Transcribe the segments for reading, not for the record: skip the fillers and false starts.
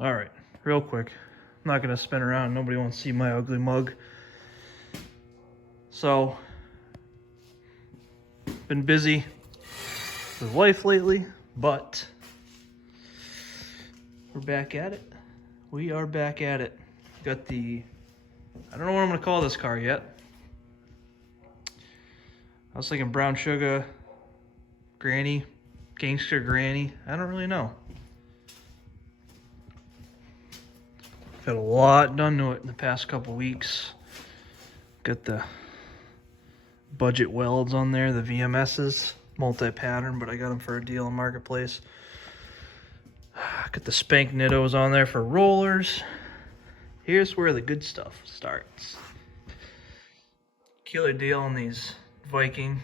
All right, real quick. I'm not gonna spin around. Nobody wants to see my ugly mug. So, been busy with life lately, but we're back at it. We are back at it. Got the, I don't know what I'm gonna call this car yet. I was thinking brown sugar, granny, gangster granny. I don't really know. Got a lot done to it in the past couple weeks. Got the budget welds on there, the VMSs, multi-pattern, but I got them for a deal in Marketplace. Got the Spank Nittos on there for rollers. Here's where the good stuff starts. Killer deal on these Viking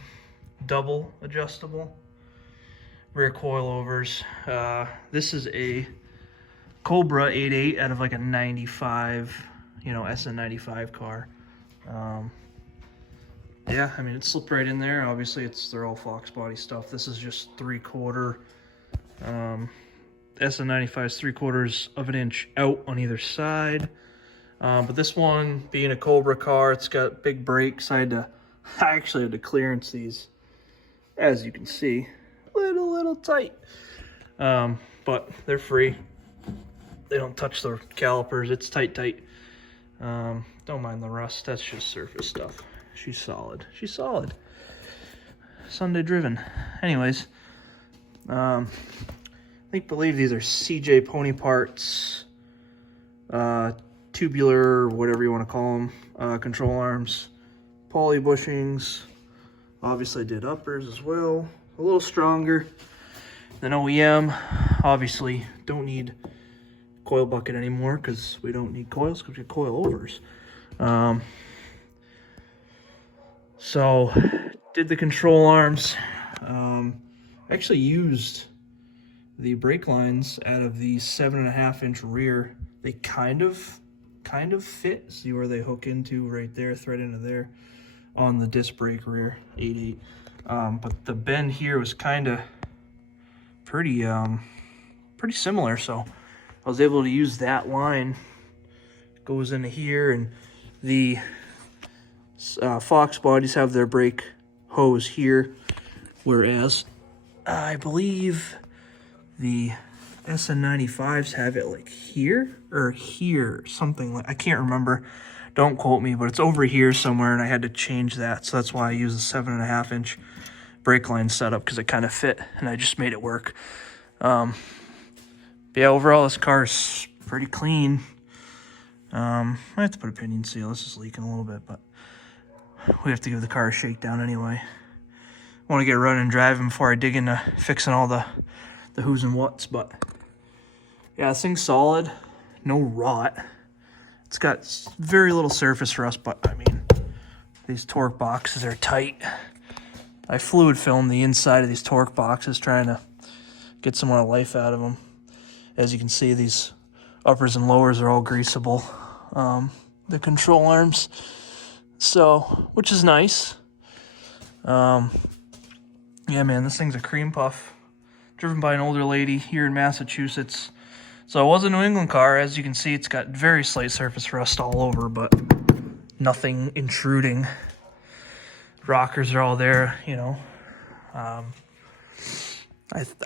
double adjustable rear coilovers. This is a Cobra 88 out of like a 95, SN95 car. Yeah, I mean, it slipped right in there. Obviously, they're all Fox body stuff. This is just 3/4. SN95 is 3/4 of an inch out on either side. But this one, being a Cobra car, it's got big brakes. I actually had to clearance these, as you can see, little tight. But they're free. They don't touch the calipers. It's tight. Don't mind the rust. That's just surface stuff. She's solid. Sunday driven. Anyways, I believe these are CJ Pony parts, tubular, whatever you want to call them, control arms, poly bushings. Obviously did uppers as well. A little stronger than OEM. Obviously don't need coil bucket anymore because we don't need coils because we have coil overs. So did the control arms. Actually used the brake lines out of the 7.5-inch rear. They kind of fit. See where they hook into right there, thread into there on the disc brake rear 88. But the bend here was kind of pretty similar, so I was able to use that line. Goes into here, and the Fox bodies have their brake hose here, whereas I believe the SN95s have it like here or here, something like, I can't remember. Don't quote me, but it's over here somewhere, and I had to change that, so that's why I use the 7.5-inch brake line setup, because it kind of fit, and I just made it work. Yeah, overall this car is pretty clean. I have to put a pinion seal. This is leaking a little bit, but we have to give the car a shakedown anyway. I want to get running and driving before I dig into fixing all the who's and what's, but yeah, this thing's solid. No rot. It's got very little surface rust, but I mean, these torque boxes are tight. I fluid filmed the inside of these torque boxes trying to get some more life out of them. As you can see, these uppers and lowers are all greasable. The control arms, so, which is nice. Yeah, man, this thing's a cream puff. Driven by an older lady here in Massachusetts. So it was a New England car. As you can see, it's got very slight surface rust all over, but nothing intruding. Rockers are all there, I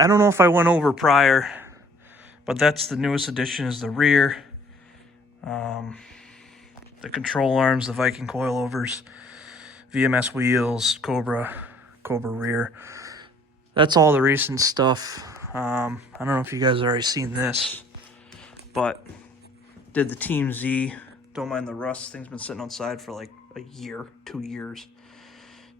don't know if I went over prior, but that's the newest addition, is the rear. The control arms, the Viking coilovers, VMS wheels, Cobra rear. That's all the recent stuff. I don't know if you guys have already seen this, but did the Team Z. Don't mind the rust. Thing's been sitting outside for like a year, 2 years.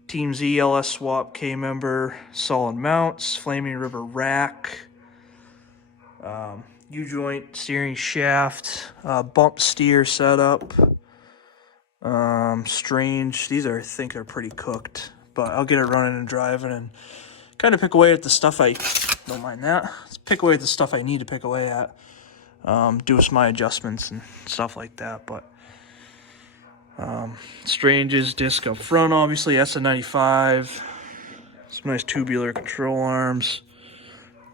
Team Z LS swap K-member, solid mounts, flaming rubber rack, U-joint steering shaft, bump steer setup. Strange. These I think are pretty cooked, but I'll get it running and driving and kind of pick away at the stuff don't mind that. Let's pick away at the stuff I need to pick away at. Do some my adjustments and stuff like that, but Strange's disc up front, obviously, SN95. Some nice tubular control arms.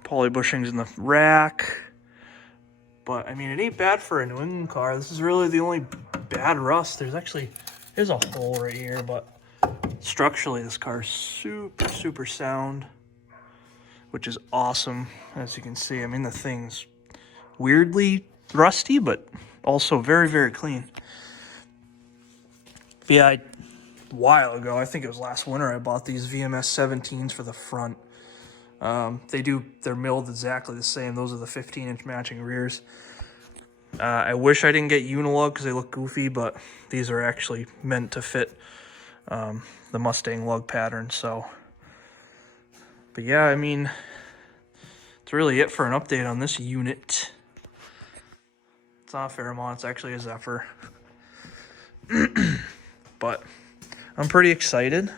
Poly bushings in the rack. But, I mean, it ain't bad for a New England car. This is really the only bad rust. There's a hole right here, but structurally this car is super, super sound, which is awesome, as you can see. I mean, the thing's weirdly rusty, but also very, very clean. Yeah, a while ago, I think it was last winter, I bought these VMS 17s for the front. They're milled exactly the same. Those are the 15-inch matching rears. I wish I didn't get Unilug because they look goofy, but these are actually meant to fit the Mustang lug pattern. So, but yeah, I mean, that's really it for an update on this unit. It's not a Fairmont, it's actually a Zephyr. But I'm pretty excited.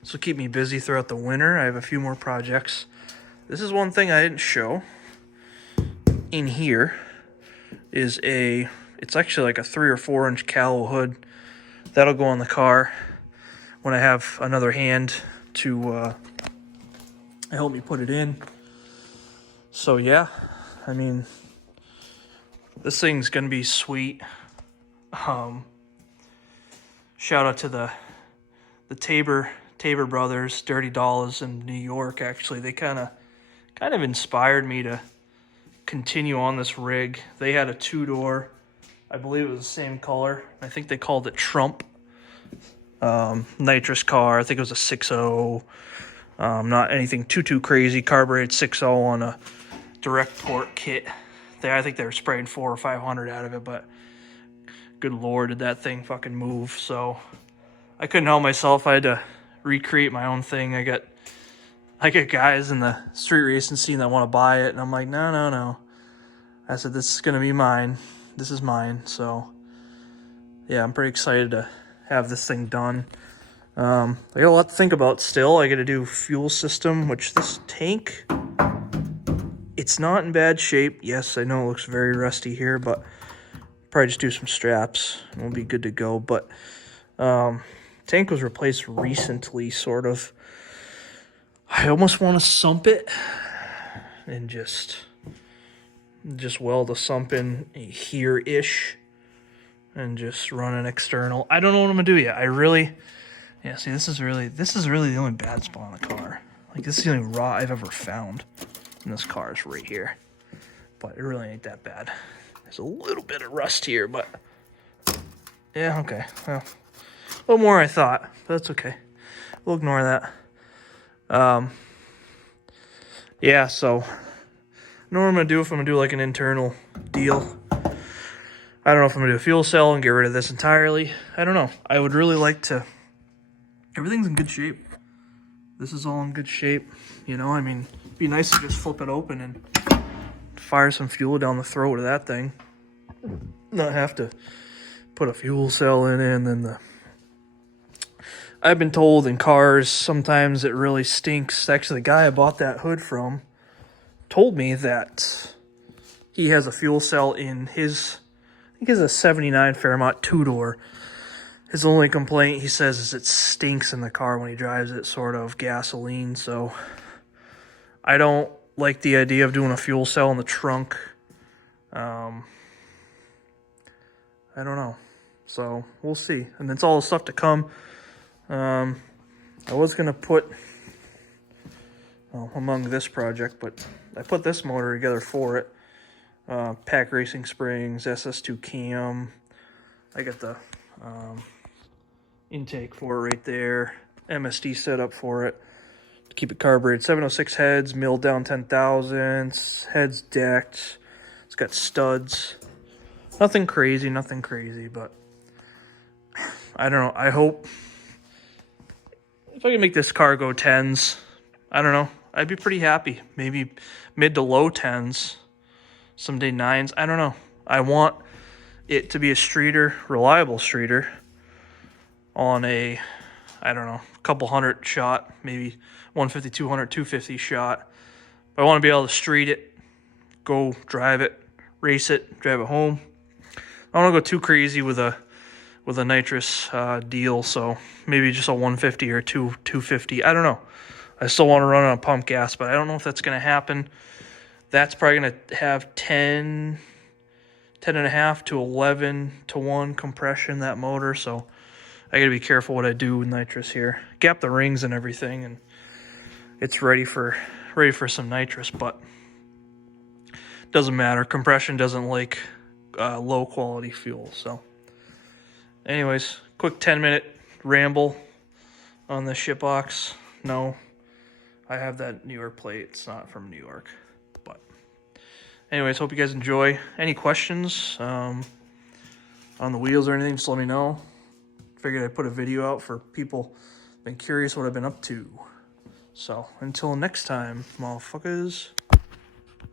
This will keep me busy throughout the winter. I have a few more projects. This is one thing I didn't show. In here is it's actually like a 3 or 4 inch calo hood. That'll go on the car when I have another hand to help me put it in. So yeah, I mean, this thing's gonna be sweet. Shout out to the Tabor brothers, Dirty Dolls in New York. Actually, they kind of inspired me to continue on this rig. They had a 2-door, I believe it was the same color. I think they called it Trump. Nitrous car. I think it was a 6.0. Not anything too crazy. Carbureted 6.0 on a direct port kit. I think they were spraying 400 or 500 out of it, but good lord, did that thing fucking move. So I couldn't help myself. I had to recreate my own thing. I got guys in the street racing scene that want to buy it, and I'm like, no. I said, this is gonna be mine. This is mine. So yeah, I'm pretty excited to have this thing done. I got a lot to think about still. I got to do fuel system, which this tank, it's not in bad shape. Yes, I know it looks very rusty here, but probably just do some straps and we'll be good to go. But tank was replaced recently, sort of. I almost want to sump it and just weld a sump in here-ish and just run an external. I don't know what I'm gonna do yet. Yeah, see, this is really the only bad spot on the car. Like, this is the only raw I've ever found in this car is right here. But it really ain't that bad. There's a little bit of rust here, but yeah, okay. Well, a little more I thought, but that's okay. We'll ignore that. Yeah, so I know what I'm gonna do if I'm gonna do like an internal deal. I don't know if I'm gonna do a fuel cell and get rid of this entirely. I don't know. I would really like to. Everything's in good shape. This is all in good shape. You know, I mean, it'd be nice to just flip it open and fire some fuel down the throat of that thing. Not have to put a fuel cell in it and then I've been told in cars sometimes it really stinks. Actually, the guy I bought that hood from told me that he has a fuel cell in his, I think it's a 79 Fairmont 2-door. His only complaint, he says, is it stinks in the car when he drives it, sort of gasoline. So I don't like the idea of doing a fuel cell in the trunk. I don't know. So we'll see. And it's all the stuff to come. I was going to put, well, among this project, but I put this motor together for it. Pack Racing Springs, SS2 cam. I got the intake for it right there. MSD setup for it. To keep it carbureted. 706 heads, milled down 10,000. Heads decked. It's got studs. Nothing crazy, but I don't know. I hope if I can make this car go 10s, I don't know. I'd be pretty happy. Maybe mid to low 10s. Someday 9s. I don't know. I want it to be a streeter, reliable streeter on a, I don't know, couple hundred shot, maybe 150, 200, 250 shot. But I want to be able to street it, go drive it, race it, drive it home. I don't want to go too crazy with a nitrous deal, so maybe just a 150 or 250. I don't know. I still want to run on pump gas, but I don't know if that's going to happen. That's probably going to have 10 10.5 to 11 to 1 compression, that motor, so I gotta be careful what I do with nitrous here. Gap the rings and everything, and it's ready for some nitrous, but doesn't matter. Compression doesn't like low quality fuel. So anyways, quick 10-minute ramble on the shitbox. No, I have that New York plate. It's not from New York. But anyways, hope you guys enjoy. Any questions on the wheels or anything, just let me know. Figured I'd put a video out for people been curious what I've been up to. So until next time, motherfuckers.